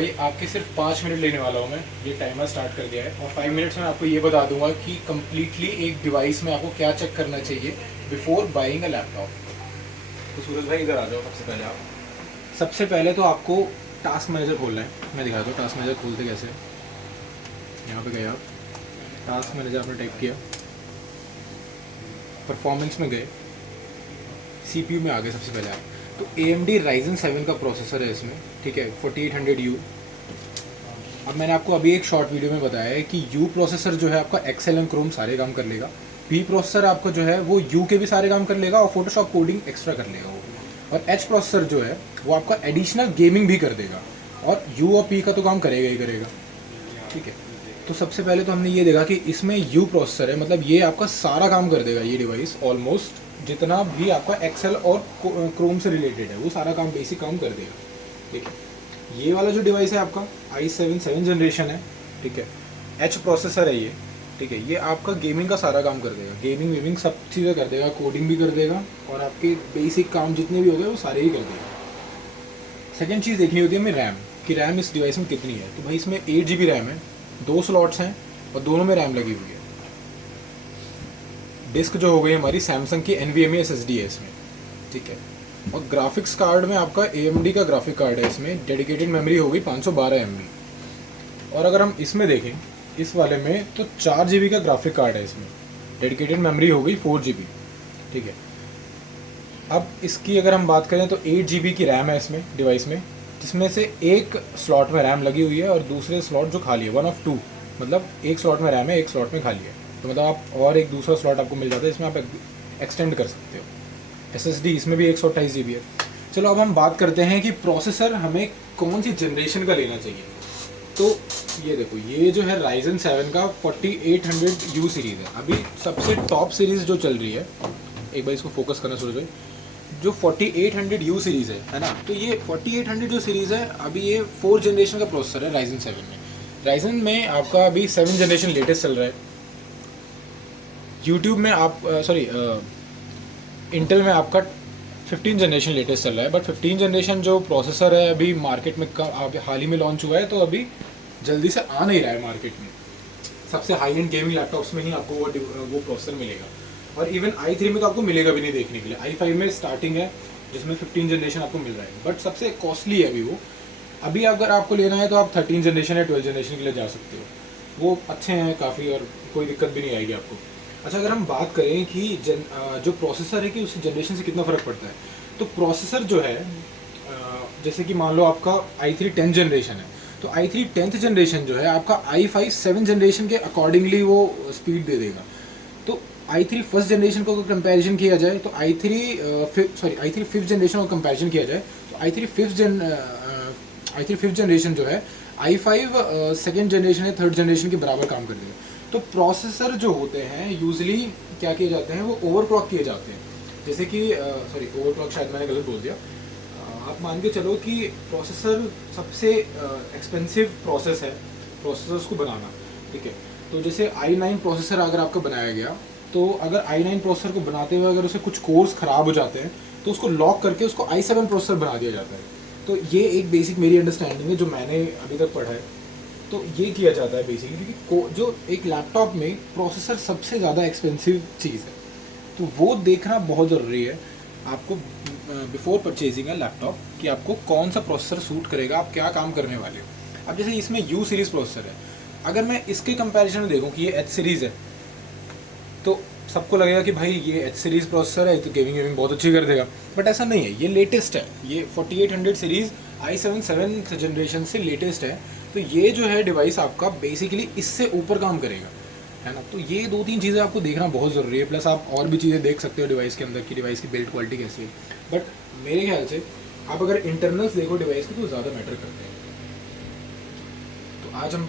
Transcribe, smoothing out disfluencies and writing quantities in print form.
भाई आपके सिर्फ 5 मिनट लेने वाला हूँ मैं, ये टाइमर स्टार्ट कर दिया है और 5 मिनट्स में आपको ये बता दूंगा कि कम्प्लीटली एक डिवाइस में आपको क्या चेक करना चाहिए बिफोर बाइंग अ लैपटॉप। तो सूरज भाई इधर आ जाओ। सबसे पहले तो आपको टास्क मैनेजर खोलना है। मैं दिखाता हूँ टास्क मैनेजर खोलते कैसे। यहाँ पे गए आप, टास्क मैनेजर आपने टाइप किया, परफॉर्मेंस में गए, CPU में आ गए सबसे पहले आप। तो AMD Ryzen 7 का प्रोसेसर है इसमें, ठीक है, 4800U। अब मैंने आपको अभी एक शॉर्ट वीडियो में बताया है कि U प्रोसेसर जो है आपका एक्सेल एंड क्रोम सारे काम कर लेगा। P प्रोसेसर आपका जो है वो U के भी सारे काम कर लेगा और फोटोशॉप कोडिंग एक्स्ट्रा कर लेगा वो। और H प्रोसेसर जो है वो आपका एडिशनल गेमिंग भी कर देगा, और U और P का तो काम करेगा ही करेगा, ठीक है। तो सबसे पहले तो हमने ये देखा कि इसमें U प्रोसेसर है, मतलब ये आपका सारा काम कर देगा। ये डिवाइस ऑलमोस्ट जितना भी आपका एक्सेल और क्रोम से रिलेटेड है वो सारा काम, बेसिक काम कर देगा, ठीक है। ये वाला जो डिवाइस है आपका i7 7 जनरेशन है, ठीक है। H प्रोसेसर है ये, ठीक है। ये आपका गेमिंग का सारा काम कर देगा, गेमिंग वेमिंग सब चीज़ें कर देगा, कोडिंग भी कर देगा, और आपके बेसिक काम जितने भी हो गए वो सारे ही कर देगा। सेकेंड चीज़ देखनी होती है हमें रैम, कि रैम इस डिवाइस में कितनी है। तो भाई इसमें 8 GB रैम है, 2 स्लॉट्स हैं और दोनों में रैम लगी हुई है। डिस्क जो हो गई हमारी सैमसंग की NVMe SSD है इसमें, ठीक है। और ग्राफिक्स कार्ड में आपका AMD का ग्राफिक कार्ड है इसमें, डेडिकेटेड मेमोरी हो गई 512 MB। और अगर हम इसमें देखें इस वाले में तो 4 GB का ग्राफिक कार्ड है इसमें, डेडिकेटेड मेमोरी हो गई 4 GB, ठीक है। अब इसकी अगर हम बात करें तो 8 GB की रैम है इसमें डिवाइस में, जिसमें से एक स्लॉट में रैम लगी हुई है और दूसरे स्लॉट जो खाली है 1 of 2, मतलब एक स्लॉट में रैम है, एक स्लॉट में खाली है। तो मतलब आप और एक दूसरा स्लॉट आपको मिल जाता है, इसमें आप एक्सटेंड कर सकते हो। SSD इसमें भी 128 GB है। चलो अब हम बात करते हैं कि प्रोसेसर हमें कौन सी जनरेशन का लेना चाहिए। तो ये देखो, ये जो है Ryzen 7 का 4800U सीरीज़ है, अभी सबसे टॉप सीरीज़ जो चल रही है। एक बार इसको फोकस करना शुरू करें, जो 4800U सीरीज़ है ना। तो ये 4800 जो सीरीज़ है अभी ये 4 जनरेशन का प्रोसेसर है Ryzen 7 में। Ryzen में आपका अभी 7 जनरेशन लेटेस्ट चल रहा है। यूट्यूब में आप इंटेल में आपका 15 जनरेशन लेटेस्ट चल रहा है, बट 15 जनरेशन जो प्रोसेसर है अभी मार्केट में हाल ही में लॉन्च हुआ है, तो अभी जल्दी से आ नहीं रहा है मार्केट में। सबसे हाई एंड गेमिंग लैपटॉप्स में ही आपको वो प्रोसेसर मिलेगा, और इवन i3 में तो आपको मिलेगा भी नहीं देखने के लिए। i5 में स्टार्टिंग है जिसमें 15 जनरेशन आपको मिल रहा है, बट सबसे कॉस्टली है अभी वो। अभी अगर आपको लेना है तो आप 13 जनरेशन या 12 जनरेशन के लिए जा सकते हो, वो अच्छे हैं काफ़ी और कोई दिक्कत भी नहीं आएगी आपको। अच्छा, अगर हम बात करें कि जो प्रोसेसर है कि उस जनरेशन से कितना फ़र्क पड़ता है, तो प्रोसेसर जो है जैसे कि मान लो आपका i3 10th जनरेशन है, तो i3 10th जनरेशन जो है आपका i5 7 जनरेशन के अकॉर्डिंगली वो स्पीड दे देगा। तो i3 फर्स्ट जनरेशन को कंपैरिजन किया जाए तो i3 फिफ्थ जनरेशन को कंपैरिजन किया जाए तो i3 फिफ्थ जनरेशन जो है i5 सेकेंड जनरेशन या थर्ड जनरेशन के बराबर काम कर देगा। तो प्रोसेसर जो होते हैं यूजली क्या किए जाते हैं, वो ओवरक्लॉक किए जाते हैं। जैसे कि ओवरक्लॉक शायद मैंने गलत बोल दिया। आप मान के चलो कि प्रोसेसर सबसे एक्सपेंसिव प्रोसेस है प्रोसेसर्स को बनाना, ठीक है। तो जैसे i9 प्रोसेसर अगर आपका बनाया गया, तो अगर i9 प्रोसेसर को बनाते हुए अगर उसे कुछ कोर्स ख़राब हो जाते हैं तो उसको लॉक करके उसको i7 प्रोसेसर बना दिया जाता है। तो ये एक बेसिक मेरी अंडरस्टैंडिंग है जो मैंने अभी तक पढ़ा है। तो ये किया जाता है बेसिकली, क्योंकि जो एक लैपटॉप में प्रोसेसर सबसे ज़्यादा एक्सपेंसिव चीज़ है, तो वो देखना बहुत ज़रूरी है आपको बिफोर परचेजिंग अ लैपटॉप, कि आपको कौन सा प्रोसेसर सूट करेगा, आप क्या काम करने वाले हो। अब जैसे इसमें U सीरीज़ प्रोसेसर है, अगर मैं इसके कंपैरिजन में देखूँ कि ये H सीरीज़ है, तो सबको लगेगा कि भाई ये H सीरीज़ प्रोसेसर है तो गेमिंग बहुत अच्छी कर देगा, बट ऐसा नहीं है। ये लेटेस्ट है, ये 4800 सीरीज़ i7 7th जनरेशन से लेटेस्ट है। तो ये जो है डिवाइस आपका बेसिकली इससे ऊपर काम करेगा, है ना। तो ये 2-3 चीज़ें आपको देखना बहुत ज़रूरी है, प्लस आप और भी चीज़ें देख सकते हो डिवाइस के अंदर की डिवाइस की बिल्ड क्वालिटी कैसी है। बट मेरे ख्याल से आप अगर इंटरनल्स देखो डिवाइस की तो ज़्यादा मैटर करते हैं। तो आज हम